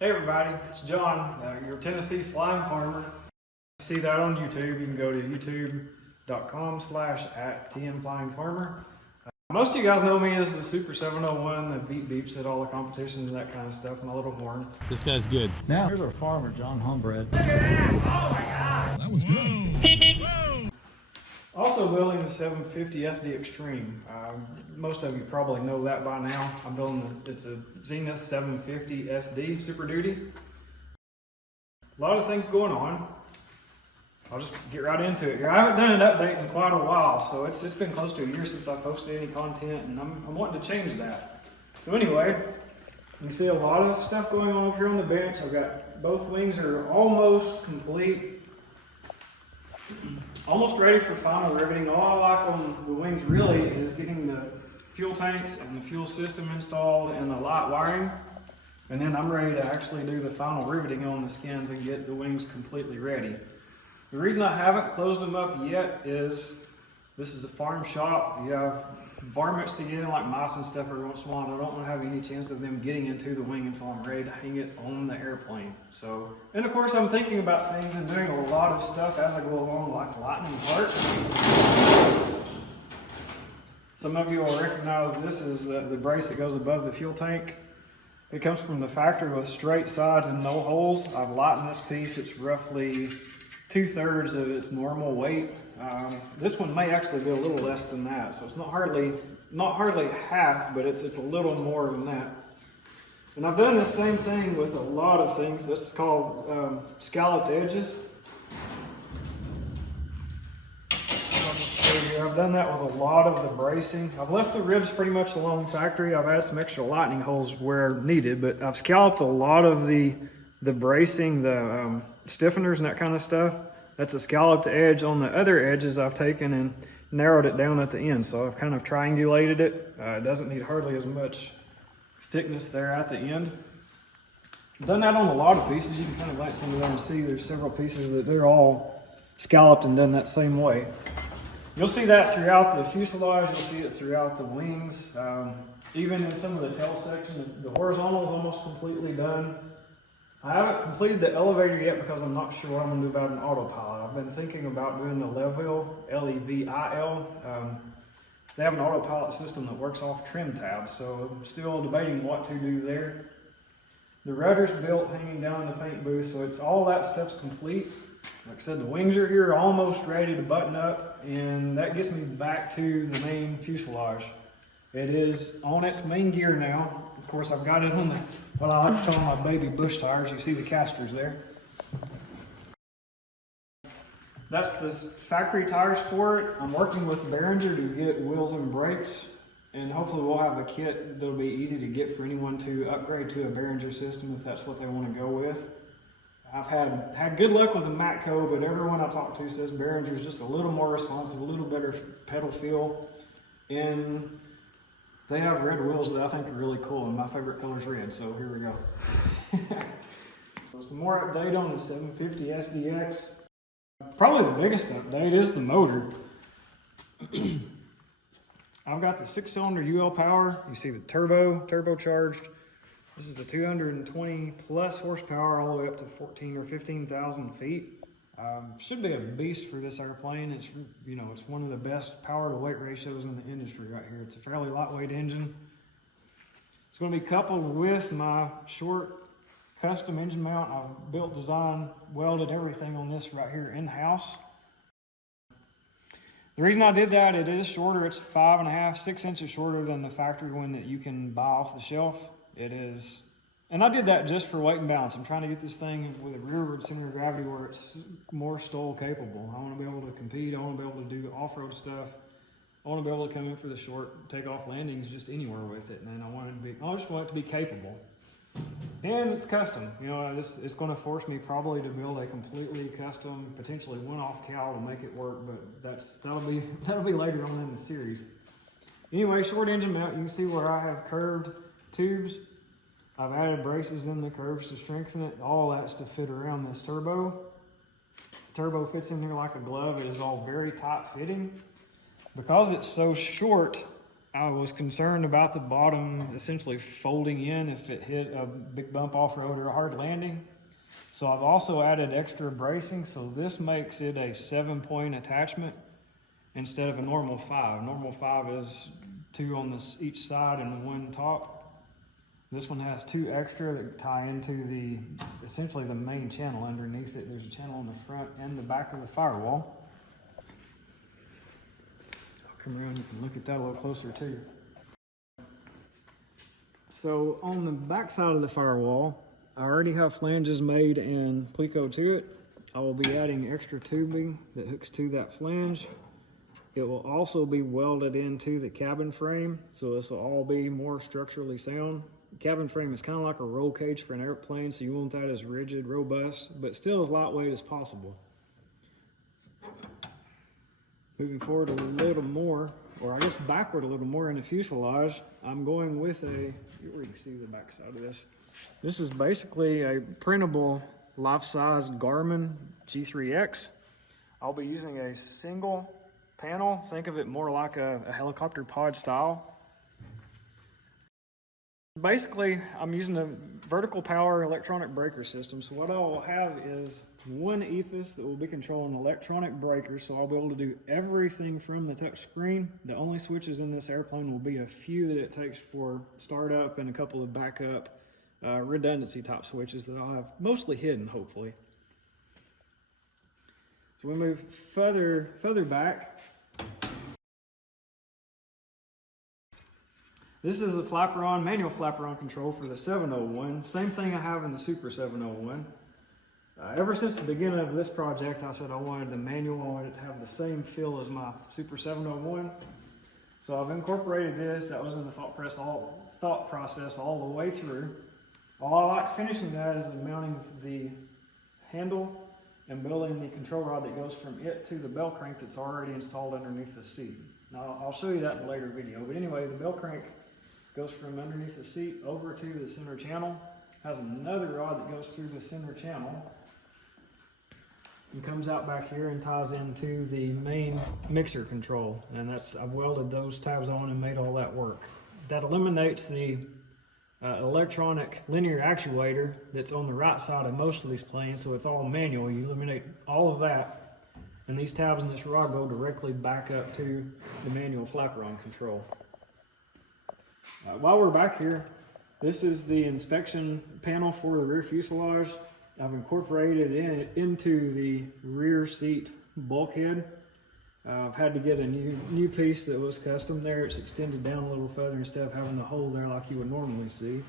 Hey everybody, it's John, your Tennessee flying farmer. See that on YouTube. You can go to youtube.com/@tnflyingfarmer. Most of you guys know me as the Super 701 that beeps at all the competitions and that kind of stuff, my little horn. This guy's good. Now, here's our farmer, John Humbred. Look at that! Oh my God! That was good. Also building the 750SDXtreme. Most of you probably know that by now. I'm building it's a Zenith 750SD Super Duty. A lot of things going on. I'll just get right into it here. I haven't done an update in quite a while, so it's been close to a year since I posted any content, and I'm wanting to change that. So anyway, you can see a lot of stuff going on over here on the bench. I've got both wings are almost complete, almost ready for final riveting. All I like on the wings really is getting the fuel tanks and the fuel system installed and the light wiring, and then I'm ready to actually do the final riveting on the skins and get the wings completely ready. The reason I haven't closed them up yet is this is a farm shop. You have varmints to get in, like mice and stuff every once in a while, and I don't want to have any chance of them getting into the wing until I'm ready to hang it on the airplane. So, and of course I'm thinking about things and doing a lot of stuff as I go along, like lightning parts. Some of you will recognize this is the brace that goes above the fuel tank. It comes from the factory with straight sides and no holes. I've lightened this piece. It's roughly 2/3 of its normal weight. This one may actually be a little less than that, so it's not hardly half, but it's a little more than that. And I've done the same thing with a lot of things. This is called scalloped edges. I've done that with a lot of the bracing. I've left the ribs pretty much alone factory. I've added some extra lightning holes where needed, but I've scalloped a lot of the bracing, the stiffeners and that kind of stuff. That's a scalloped edge. On the other edges I've taken and narrowed it down at the end, so I've kind of triangulated it. It doesn't need hardly as much thickness there at the end. I've done that on a lot of pieces. You can kind of light some of them and see there's several pieces that they're all scalloped and done that same way. You'll see that throughout the fuselage. You'll see it throughout the wings. Even in some of the tail section, the horizontal is almost completely done. I haven't completed the elevator yet because I'm not sure what I'm going to do about an autopilot. I've been thinking about doing the Levil, L-E-V-I-L. They have an autopilot system that works off trim tabs, so I'm still debating what to do there. The rudder's built hanging down in the paint booth, so it's all that stuff's complete. Like I said, the wings are here almost ready to button up, and that gets me back to the main fuselage. It is on its main gear now. Of course, I've got it on what I like to call my baby bush tires. You see the casters there. That's the factory tires for it. I'm working with Behringer to get wheels and brakes, and hopefully we'll have a kit that'll be easy to get for anyone to upgrade to a Behringer system if that's what they want to go with. I've had good luck with the Matco, but everyone I talk to says Behringer's just a little more responsive, a little better pedal feel, and they have red wheels that I think are really cool, and my favorite color is red, so here we go. So some more update on the 750SDX. Probably the biggest update is the motor. I've got the 6-cylinder UL power. You see the turbocharged. This is a 220 plus horsepower all the way up to 14 or 15,000 feet. Should be a beast for this airplane. It's, you know, it's one of the best power to weight ratios in the industry right here. It's a fairly lightweight engine. It's going to be coupled with my short custom engine mount. I've built, designed, welded everything on this right here in-house. The reason I did that, it is shorter. It's 5.5, 6 inches shorter than the factory one that you can buy off the shelf. It is, and I did that just for weight and balance. I'm trying to get this thing with a rearward center of gravity where it's more stall capable. I want to be able to compete. I want to be able to do off-road stuff. I want to be able to come in for the short takeoff landings just anywhere with it. And I just want it to be capable. And it's custom. You know, it's going to force me probably to build a completely custom, potentially one-off cowl to make it work. But that'll be later on in the series. Anyway, short engine mount. You can see where I have curved tubes. I've added braces in the curves to strengthen it. All that's to fit around this turbo. The turbo fits in here like a glove. It is all very tight fitting. Because it's so short, I was concerned about the bottom essentially folding in if it hit a big bump off-road or a hard landing. So I've also added extra bracing, so this makes it a 7-point attachment instead of a normal 5. Normal 5 is 2 on each side and 1 top. This one has 2 extra that tie into essentially the main channel underneath it. There's a channel on the front and the back of the firewall. I'll come around, you can look at that a little closer too. So on the back side of the firewall, I already have flanges made and Pleco to it. I will be adding extra tubing that hooks to that flange. It will also be welded into the cabin frame, so this will all be more structurally sound. The cabin frame is kind of like a roll cage for an airplane, so you want that as rigid, robust, but still as lightweight as possible. Moving forward a little more, or I guess backward a little more in the fuselage, I'm going with where you can see the back side of this. This is basically a printable life-size Garmin G3X. I'll be using a single panel. Think of it more like a helicopter pod style. Basically, I'm using a vertical power electronic breaker system. So what I'll have is one EFIS that will be controlling electronic breakers. So I'll be able to do everything from the touch screen. The only switches in this airplane will be a few that it takes for startup and a couple of backup redundancy type switches that I'll have mostly hidden, hopefully. So we move further back. This is the flapper-on, manual flapper-on control for the 701. Same thing I have in the Super 701. Ever since the beginning of this project, I said I wanted the manual, I wanted it to have the same feel as my Super 701. So I've incorporated this. That was in the thought process all the way through. All I like finishing that is mounting the handle and building the control rod that goes from it to the bell crank that's already installed underneath the seat. Now I'll show you that in a later video, but anyway, the bell crank goes from underneath the seat over to the center channel, has another rod that goes through the center channel and comes out back here and ties into the main mixer control. And I've welded those tabs on and made all that work. That eliminates the electronic linear actuator that's on the right side of most of these planes, so it's all manual. You eliminate all of that, and these tabs and this rod go directly back up to the manual flapper-on control. While we're back here, this is the inspection panel for the rear fuselage. I've incorporated it into the rear seat bulkhead. I've had to get a new piece that was custom there. It's extended down a little further instead of having the hole there like you would normally see.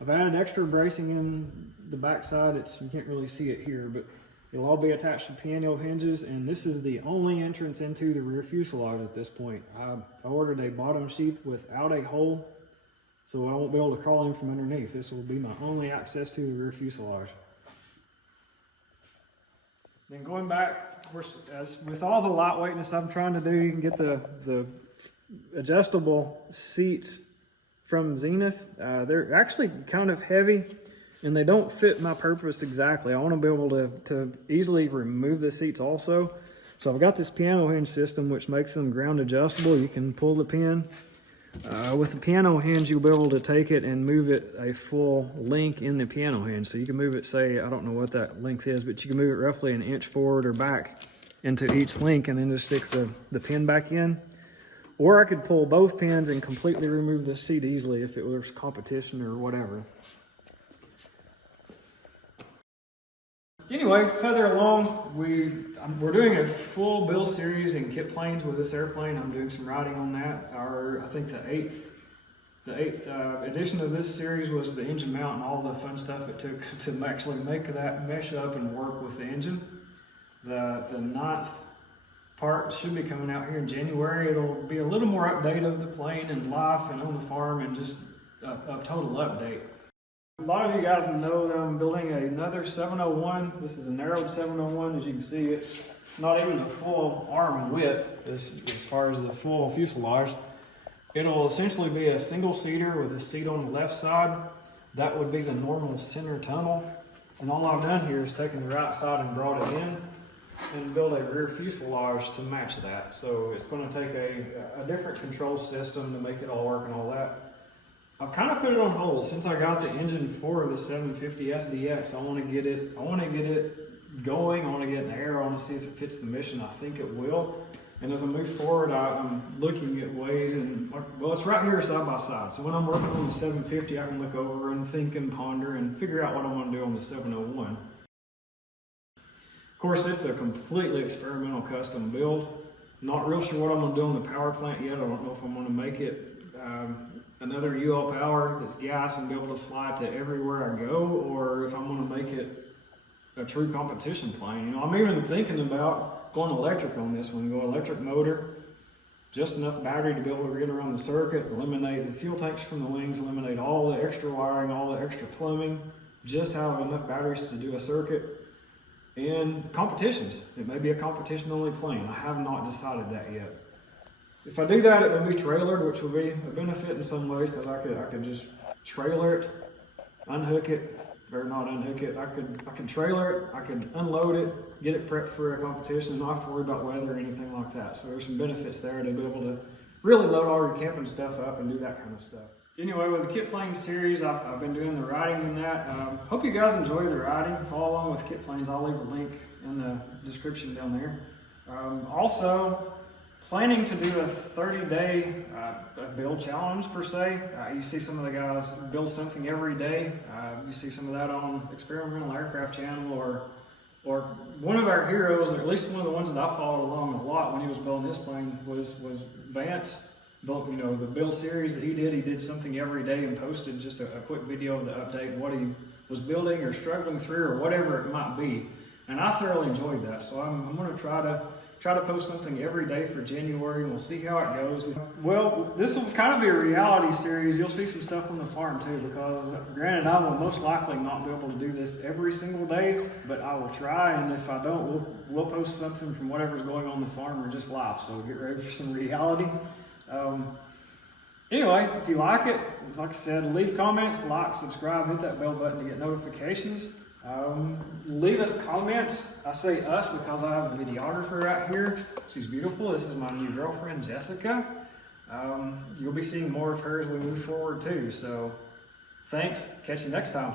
I've added extra bracing in the back side. You can't really see it here, but it'll all be attached to piano hinges, and this is the only entrance into the rear fuselage at this point. I ordered a bottom sheath without a hole, so I won't be able to crawl in from underneath. This will be my only access to the rear fuselage. Then going back, as with all the lightweightness I'm trying to do, you can get the adjustable seats from Zenith. They're actually kind of heavy and they don't fit my purpose exactly. I want to be able to easily remove the seats also. So I've got this piano hinge system which makes them ground adjustable. You can pull the pin. With the piano hinge, you'll be able to take it and move it a full length in the piano hinge. So you can move it, say, I don't know what that length is, but you can move it roughly an inch forward or back into each link and then just stick the pin back in. Or I could pull both pins and completely remove the seat easily if it was competition or whatever. Anyway, further along, we're doing a full build series in Kitplanes with this airplane. I'm doing some riding on that. I think the eighth edition of this series was the engine mount and all the fun stuff it took to actually make that mesh up and work with the engine. The 9th part should be coming out here in January. It'll be a little more update of the plane and life and on the farm and just a total update. A lot of you guys know that I'm building another 701. This is a narrowed 701. As you can see, it's not even a full arm width as far as the full fuselage. It'll essentially be a single seater with a seat on the left side. That would be the normal center tunnel. And all I've done here is taken the right side and brought it in. and build a rear fuselage to match that. So it's going to take a different control system to make it all work and all that. I've kind of put it on hold since I got the engine for the 750SDX. I want to get it going. I want to get in the air. I want to see if it fits the mission. I think it will. And as I move forward, I'm looking at ways, and well, it's right here side by side. So when I'm working on the 750, I can look over and think and ponder and figure out what I want to do on the 701. Of course, it's a completely experimental custom build. Not real sure what I'm going to do on the power plant yet. I don't know if I'm going to make it another UL power that's gas and be able to fly to everywhere I go, or if I'm going to make it a true competition plane. You know, I'm even thinking about going electric on this one. Go electric motor, just enough battery to be able to get around the circuit, eliminate the fuel tanks from the wings, eliminate all the extra wiring, all the extra plumbing, just have enough batteries to do a circuit. And competitions. It may be a competition only plane. I have not decided that yet. If I do that, it will be trailered, which will be a benefit in some ways, because I could just trailer it, unhook it, or not unhook it. I could trailer it, I could unload it, get it prepped for a competition, and not have to worry about weather or anything like that. So there's some benefits there to be able to really load all your camping stuff up and do that kind of stuff. Anyway, with the Kitplanes series, I've been doing the riding in that. Hope you guys enjoy the riding. Follow along with Kitplanes. I'll leave a link in the description down there. Also, planning to do a 30-day build challenge per se. You see some of the guys build something every day. You see some of that on Experimental Aircraft Channel, or one of our heroes, or at least one of the ones that I followed along a lot when he was building his plane was Vance. Built, you know, the build series that he did something every day and posted just a quick video of the update, what he was building or struggling through or whatever it might be. And I thoroughly enjoyed that. So I'm going to try to post something every day for January, and we'll see how it goes. Well, this will kind of be a reality series. You'll see some stuff on the farm too, because granted, I will most likely not be able to do this every single day, but I will try, and if I don't, we'll post something from whatever's going on the farm or just live. So get ready for some reality. Anyway, if you like it, like I said, leave comments, like, subscribe, hit that bell button to get notifications. Leave us comments. I say us because I have a videographer right here. She's beautiful. This is my new girlfriend, Jessica. You'll be seeing more of her as we move forward too. So thanks. Catch you next time.